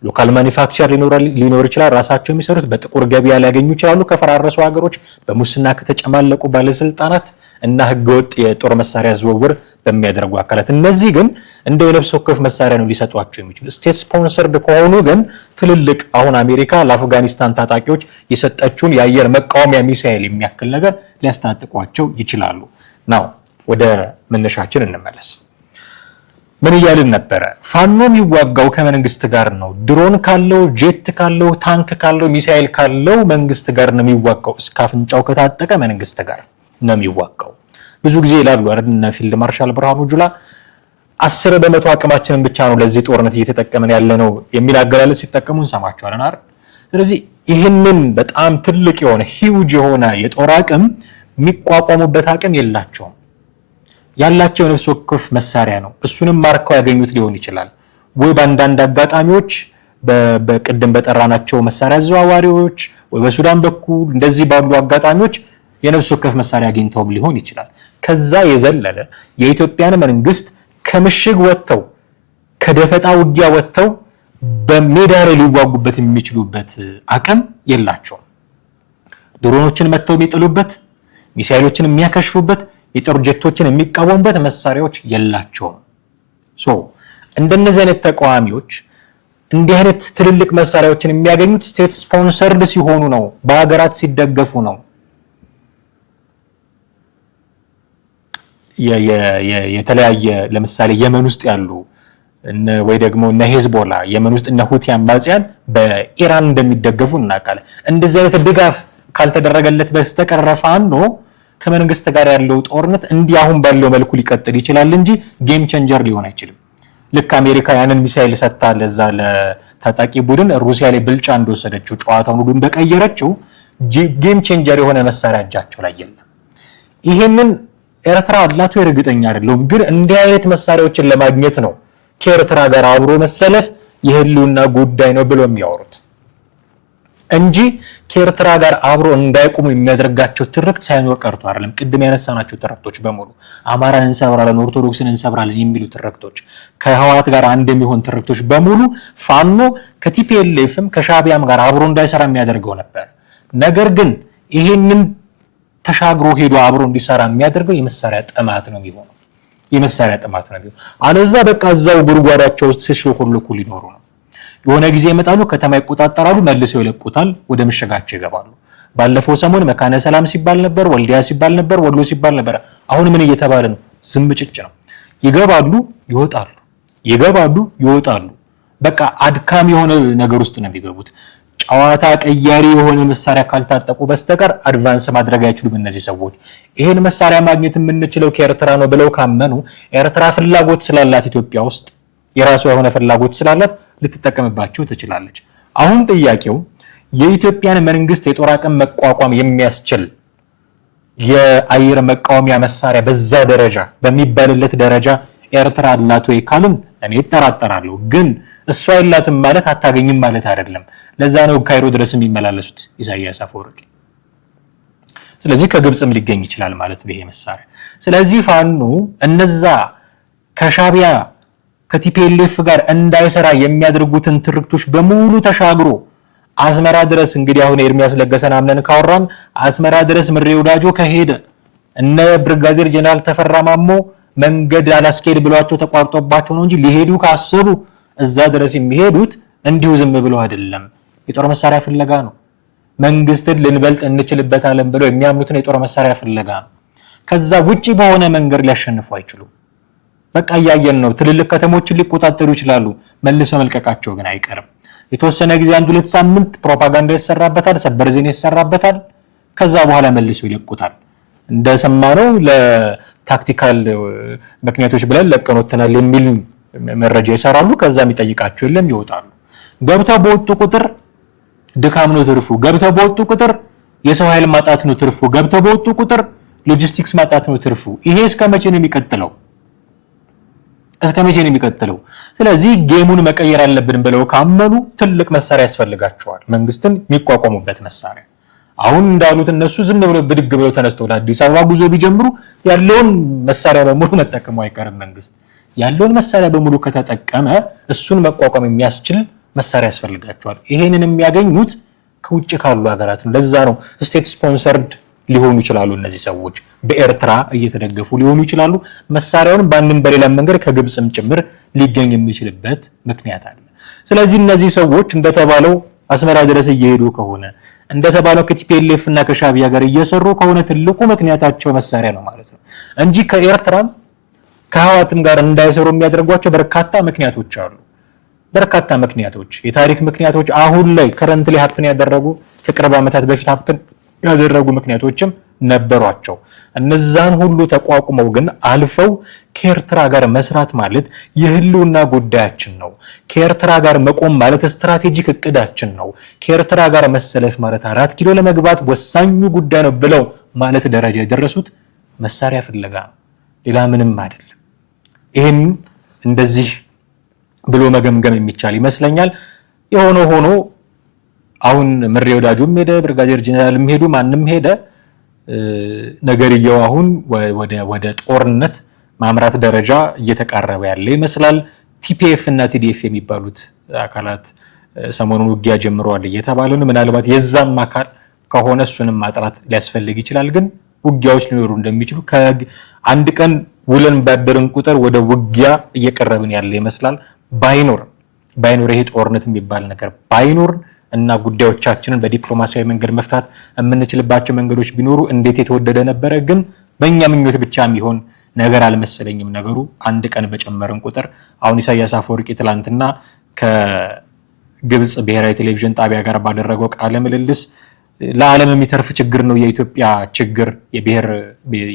ሎካል ማኒፋክቸር ሊኖር ይችላል፣ ራሳቸው የሚሰሩት በጥቁር ገበያ ሊያገኙ ይችላሉ ከፈራረሱ ሀገሮች፣ በሙስና ከተጨማለቁ ባለስልጣናት እና ህገወጥ የጦር መሳሪያ ዝውውር በሚያደርጉ አካላት። እነዚህ ግን እንደ የነፍስ ወከፍ መሳሪያ ነው ሊሰጧቸው የሚችሉ። ስቴት ስፖንሰርድ ከሆኑ ግን ትልልቅ አሁን አሜሪካ ለአፍጋኒስታን ታጣቂዎች የሰጠችውን የአየር መቃወሚያ ሚሳኤል የሚያክል ነገር ሊያስታጥቋቸው ይችላሉ። ናው ወደ መነሻችን እንመለስ። ምን እያልን ነበረ? ፋኖ የሚዋጋው ከመንግስት ጋር ነው። ድሮን ካለው፣ ጄት ካለው፣ ታንክ ካለው፣ ሚሳኤል ካለው መንግስት ጋር ነው የሚዋጋው። እስከ አፍንጫው ከታጠቀ መንግስት ጋር ነው የሚዋጋው። ብዙ ጊዜ ይላሉ አረድና ፊልድ ማርሻል ብርሃኑ ጁላ 10% አቅማችንን ብቻ ነው ለዚህ ጦርነት እየተጠቀመን ያለ ነው የሚል አገላለጽ ሲጠቀሙ እንሰማቸዋለን አይደል? ስለዚህ ይህንን በጣም ትልቅ የሆነ ሂውጅ የሆነ የጦር አቅም የሚቋቋሙበት አቅም የላቸውም። ያላቸው የነፍስ ወከፍ መሳሪያ ነው። እሱንም ማርከው ያገኙት ሊሆን ይችላል ወይ በአንዳንድ አጋጣሚዎች በቅድም በጠራናቸው መሳሪያ አዘዋዋሪዎች ወይ በሱዳን በኩል እንደዚህ ባሉ አጋጣሚዎች የነፍስ ወከፍ መሳሪያ አግኝተውም ሊሆን ይችላል። ከዛ የዘለለ የኢትዮጵያን መንግስት ከምሽግ ወጥተው ከደፈጣ ውጊያ ወጥተው በሜዳ ላይ ሊዋጉበት የሚችሉበት አቅም የላቸውም። ድሮኖችን መተው የሚጥሉበት፣ ሚሳኤሎችን የሚያከሽፉበት፣ የጦር ጀቶችን የሚቃወሙበት መሳሪያዎች የላቸውም። እንደነዚህ አይነት ተቃዋሚዎች እንዲህ አይነት ትልልቅ መሳሪያዎችን የሚያገኙት ስቴት ስፖንሰርድ ሲሆኑ ነው፣ በሀገራት ሲደገፉ ነው። የተለያየ ለምሳሌ የመን ውስጥ ያሉ ወይ ደግሞ እነ ሄዝቦላ የመን ውስጥ እነ ሁቲ አማጽያን በኢራን እንደሚደገፉ እናውቃለን። እንደዚህ አይነት ድጋፍ ካልተደረገለት በስተቀር ፋኖ ከመንግስት ጋር ያለው ጦርነት እንዲህ አሁን ባለው መልኩ ሊቀጥል ይችላል እንጂ ጌም ቼንጀር ሊሆን አይችልም። ልክ አሜሪካ ያንን ሚሳኤል ሰጥታ ለዛ ለታጣቂ ቡድን ሩሲያ ላይ ብልጫ እንደወሰደችው ጨዋታውን ሁሉ እንደቀየረችው ጌም ቼንጀር የሆነ መሳሪያ እጃቸው ላይ የለም። ይሄንን ኤርትራ አላቱ እርግጠኛ አይደለም፣ ግን እንዲህ አይነት መሳሪያዎችን ለማግኘት ነው ከኤርትራ ጋር አብሮ መሰለፍ የህልውና ጉዳይ ነው ብሎ የሚያወሩት እንጂ ከኤርትራ ጋር አብሮ እንዳይቆሙ የሚያደርጋቸው ትርክት ሳይኖር ቀርቶ አይደለም። ቅድም ያነሳናቸው ትርክቶች በሙሉ አማራን እንሰብራለን፣ ኦርቶዶክስን እንሰብራለን የሚሉ ትርክቶች፣ ከህወሓት ጋር አንድ የሚሆን ትርክቶች በሙሉ ፋኖ ከቲፒኤልኤፍም ከሻቢያም ጋር አብሮ እንዳይሰራ የሚያደርገው ነበር። ነገር ግን ይሄንን ተሻግሮ ሄዶ አብሮ እንዲሰራ የሚያደርገው የመሳሪያ ጥማት ነው የሚሆነው። የመሳሪያ ጥማት ነው የሚሆነው። አለዛ በቃ እዛው ጉርጓዳቸው ውስጥ ሲሽኮልኩ ሊኖሩ ነው። የሆነ ጊዜ ይመጣሉ፣ ከተማ ይቆጣጠራሉ፣ መልሰው ይለቁታል፣ ወደ ምሽጋቸው ይገባሉ። ባለፈው ሰሞን መካነ ሰላም ሲባል ነበር፣ ወልዲያ ሲባል ነበር፣ ወሎ ሲባል ነበር። አሁን ምን እየተባለ ነው? ዝም ጭጭ ነው። ይገባሉ፣ ይወጣሉ፣ ይገባሉ፣ ይወጣሉ። በቃ አድካሚ የሆነ ነገር ውስጥ ነው የሚገቡት። ጨዋታ ቀያሪ የሆነ መሳሪያ ካልታጠቁ በስተቀር አድቫንስ ማድረግ አይችሉም እነዚህ ሰዎች። ይሄን መሳሪያ ማግኘት የምንችለው ከኤርትራ ነው ብለው ካመኑ ኤርትራ ፍላጎት ስላላት ኢትዮጵያ ውስጥ የራሷ የሆነ ፍላጎት ስላላት ልትጠቀምባቸው ትችላለች። አሁን ጥያቄው የኢትዮጵያን መንግስት የጦር አቅም መቋቋም የሚያስችል የአየር መቃወሚያ መሳሪያ በዛ ደረጃ በሚባልለት ደረጃ ኤርትራ አላት ወይ ካልን እኔ እጠራጠራለሁ። ግን እሷ የላትም ማለት አታገኝም ማለት አይደለም። ለዛ ነው ካይሮ ድረስ የሚመላለሱት ኢሳያስ አፈወርቂ። ስለዚህ ከግብጽም ሊገኝ ይችላል ማለት ነው ይሄ መሳሪያ። ስለዚህ ፋኖ እነዛ ከሻቢያ ከቲፒኤልኤፍ ጋር እንዳይሰራ የሚያደርጉትን ትርክቶች በሙሉ ተሻግሮ አስመራ ድረስ እንግዲህ አሁን ኤርሚያስ ለገሰን አምነን ካወራን አስመራ ድረስ ምሬ ወዳጆ ከሄደ እነ ብርጋዴር ጀነራል ተፈራ ማሞ መንገድ አላስኬድ ብሏቸው ተቋርጦባቸው ነው እንጂ ሊሄዱ ካሰቡ እዛ ድረስ የሚሄዱት እንዲሁ ዝም ብሎ አይደለም። የጦር መሳሪያ ፍለጋ ነው። መንግስትን ልንበልጥ እንችልበታለን ብለው የሚያምኑትን የጦር መሳሪያ ፍለጋ ነው። ከዛ ውጪ በሆነ መንገድ ሊያሸንፉ አይችሉም። በቃ እያየን ነው። ትልልቅ ከተሞችን ሊቆጣጠሩ ይችላሉ፣ መልሰው መልቀቃቸው ግን አይቀርም። የተወሰነ ጊዜ 1-2 ሳምንት ፕሮፓጋንዳ ይሰራበታል፣ ሰበር ዜና ይሰራበታል። ከዛ በኋላ መልሰው ይለቁታል። እንደሰማነው ለታክቲካል ምክንያቶች ብለን ለቀኖተናል የሚል መረጃ ይሰራሉ። ከዛ የሚጠይቃቸው የለም፣ ይወጣሉ። ገብተው በወጡ ቁጥር ድካም ነው ትርፉ። ገብተው በወጡ ቁጥር የሰው ኃይል ማጣት ነው ትርፉ። ገብተው በወጡ ቁጥር ሎጂስቲክስ ማጣት ነው ትርፉ። ይሄ እስከ መቼ ነው የሚቀጥለው? እስከ መቼ ነው የሚቀጥለው? ስለዚህ ጌሙን መቀየር አለብን ብለው ካመኑ ትልቅ መሳሪያ ያስፈልጋቸዋል፣ መንግስትን የሚቋቋሙበት መሳሪያ። አሁን እንዳሉት እነሱ ዝም ብለው ብድግ ብለው ተነስተው ለአዲስ አበባ ጉዞ ቢጀምሩ ያለውን መሳሪያ በሙሉ መጠቀሙ አይቀርም። መንግስት ያለውን መሳሪያ በሙሉ ከተጠቀመ እሱን መቋቋም የሚያስችል መሳሪያ ያስፈልጋቸዋል። ይሄንን የሚያገኙት ከውጭ ካሉ ሀገራት ነው። ለዛ ነው ስቴት ስፖንሰርድ ሊሆኑ ይችላሉ። እነዚህ ሰዎች በኤርትራ እየተደገፉ ሊሆኑ ይችላሉ። መሳሪያውን በአንድም በሌላ መንገድ ከግብፅም ጭምር ሊገኝ የሚችልበት ምክንያት አለ። ስለዚህ እነዚህ ሰዎች እንደተባለው አስመራ ድረስ እየሄዱ ከሆነ እንደተባለው ከቲፒኤልኤፍ እና ከሻቢያ ጋር እየሰሩ ከሆነ ትልቁ ምክንያታቸው መሳሪያ ነው ማለት ነው እንጂ ከኤርትራም ከህወሓትም ጋር እንዳይሰሩ የሚያደርጓቸው በርካታ ምክንያቶች አሉ። በርካታ ምክንያቶች፣ የታሪክ ምክንያቶች፣ አሁን ላይ ከረንት ላይ ሀፕን ያደረጉ ከቅርብ ዓመታት በፊት ሀፕን ያደረጉ ምክንያቶችም ነበሯቸው። እነዛን ሁሉ ተቋቁመው ግን አልፈው ከኤርትራ ጋር መስራት ማለት የህልውና ጉዳያችን ነው። ከኤርትራ ጋር መቆም ማለት ስትራቴጂክ እቅዳችን ነው። ከኤርትራ ጋር መሰለፍ ማለት 4 ኪሎ ለመግባት ወሳኙ ጉዳይ ነው ብለው ማለት ደረጃ የደረሱት መሳሪያ ፍለጋ ነው፣ ሌላ ምንም አይደለም። ይህን እንደዚህ ብሎ መገምገም የሚቻል ይመስለኛል። የሆነ ሆኖ አሁን ምሬ ወዳጁም ሄደ፣ ብርጋዴር ጀነራልም ሄዱ፣ ማንም ሄደ፣ ነገርየው አሁን ወደ ጦርነት ማምራት ደረጃ እየተቃረበ ያለ ይመስላል። ቲፒኤፍ እና ቲዲኤፍ የሚባሉት አካላት ሰሞኑን ውጊያ ጀምረዋል እየተባለ ነው። ምናልባት የዛም አካል ከሆነ እሱንም ማጥራት ሊያስፈልግ ይችላል። ግን ውጊያዎች ሊኖሩ እንደሚችሉ ከአንድ ቀን ውለን ባደርን ቁጥር ወደ ውጊያ እየቀረብን ያለ ይመስላል። ባይኖር ይሄ ጦርነት የሚባል ነገር ባይኖር እና ጉዳዮቻችንን በዲፕሎማሲያዊ መንገድ መፍታት የምንችልባቸው መንገዶች ቢኖሩ እንዴት የተወደደ ነበረ። ግን በእኛ ምኞት ብቻ የሚሆን ነገር አልመሰለኝም ነገሩ። አንድ ቀን በጨመርን ቁጥር አሁን ኢሳያስ አፈወርቂ ትላንትና ከግብፅ ብሔራዊ ቴሌቪዥን ጣቢያ ጋር ባደረገው ቃለ ምልልስ ለዓለም የሚተርፍ ችግር ነው የኢትዮጵያ ችግር፣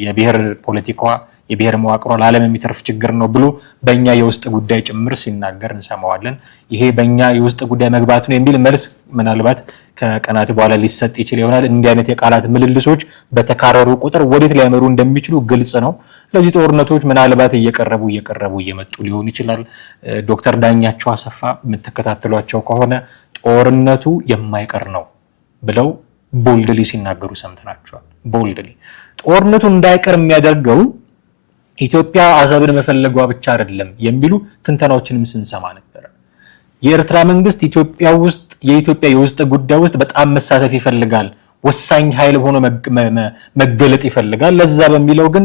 የብሔር ፖለቲካዋ፣ የብሔር መዋቅሯ ለዓለም የሚተርፍ ችግር ነው ብሎ በእኛ የውስጥ ጉዳይ ጭምር ሲናገር እንሰማዋለን። ይሄ በእኛ የውስጥ ጉዳይ መግባት ነው የሚል መልስ ምናልባት ከቀናት በኋላ ሊሰጥ ይችል ይሆናል። እንዲህ አይነት የቃላት ምልልሶች በተካረሩ ቁጥር ወዴት ሊያመሩ እንደሚችሉ ግልጽ ነው። ስለዚህ ጦርነቶች ምናልባት እየቀረቡ እየመጡ ሊሆን ይችላል። ዶክተር ዳኛቸው አሰፋ የምትከታተሏቸው ከሆነ ጦርነቱ የማይቀር ነው ብለው ቦልድሊ ሲናገሩ ሰምተናቸዋል። ቦልድሊ ጦርነቱ እንዳይቀር የሚያደርገው ኢትዮጵያ አሰብን መፈለጓ ብቻ አይደለም የሚሉ ትንተናዎችንም ስንሰማ ነበር። የኤርትራ መንግስት የኢትዮጵያ የውስጥ ጉዳይ ውስጥ በጣም መሳተፍ ይፈልጋል፣ ወሳኝ ኃይል ሆኖ መገለጥ ይፈልጋል። ለዛ በሚለው ግን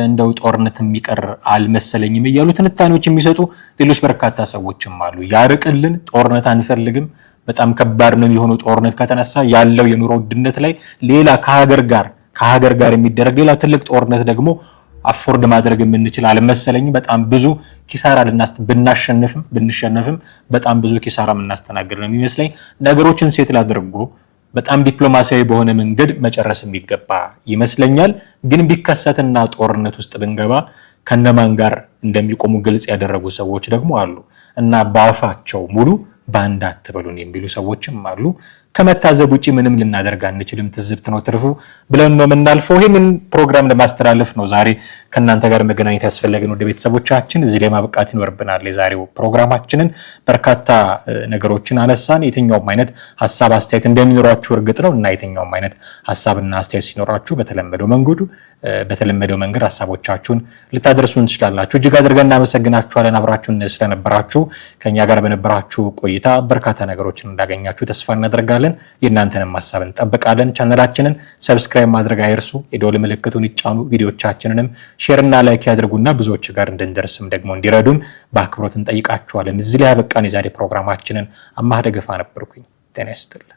እንደው ጦርነት የሚቀር አልመሰለኝም እያሉ ትንታኔዎች የሚሰጡ ሌሎች በርካታ ሰዎችም አሉ። ያርቅልን፣ ጦርነት አንፈልግም፣ በጣም ከባድ ነው የሆነው ጦርነት ከተነሳ ያለው የኑሮ ውድነት ላይ ሌላ ከሀገር ጋር የሚደረግ ሌላ ትልቅ ጦርነት ደግሞ አፎርድ ማድረግ የምንችል አልመሰለኝም። በጣም ብዙ ኪሳራ ብንሸነፍም በጣም ብዙ ኪሳራ የምናስተናግድ ነው የሚመስለኝ። ነገሮችን ሴትል አድርጎ በጣም ዲፕሎማሲያዊ በሆነ መንገድ መጨረስ የሚገባ ይመስለኛል። ግን ቢከሰትና ጦርነት ውስጥ ብንገባ ከነማን ጋር እንደሚቆሙ ግልጽ ያደረጉ ሰዎች ደግሞ አሉ እና በአፋቸው ሙሉ ባንዳ አትበሉን የሚሉ ሰዎችም አሉ። ከመታዘብ ውጪ ምንም ልናደርግ አንችልም፣ ትዝብት ነው ትርፉ ብለን ነው የምናልፈው። ይህንን ፕሮግራም ለማስተላለፍ ነው ዛሬ ከእናንተ ጋር መገናኘት ያስፈለገን። ወደ ቤተሰቦቻችን እዚህ ላይ ማብቃት ይኖርብናል። የዛሬው ፕሮግራማችንን በርካታ ነገሮችን አነሳን። የትኛውም አይነት ሀሳብ አስተያየት እንደሚኖራችሁ እርግጥ ነው እና የትኛውም አይነት ሀሳብና አስተያየት ሲኖራችሁ በተለመደው መንገድ ሀሳቦቻችሁን ልታደርሱን ትችላላችሁ። እጅግ አድርገን እናመሰግናችኋለን። አብራችሁን ስለነበራችሁ ከኛ ጋር በነበራችሁ ቆይታ ቆይታ በርካታ ነገሮችን እንዳገኛችሁ ተስፋ እናደርጋለን። የእናንተንም ሐሳብ እንጠብቃለን። ቻናላችንን ሰብስክራይብ ማድረግ አይርሱ። የደወል ምልክቱን ይጫኑ። ቪዲዮቻችንንም ሼር እና ላይክ ያድርጉና ብዙዎች ጋር እንድንደርስም ደግሞ እንዲረዱን በአክብሮት እንጠይቃችኋለን። እዚህ ላይ ያበቃን የዛሬ ፕሮግራማችንን። አማሃ ደገፋ ነበርኩኝ። ጤና ይስጥልን።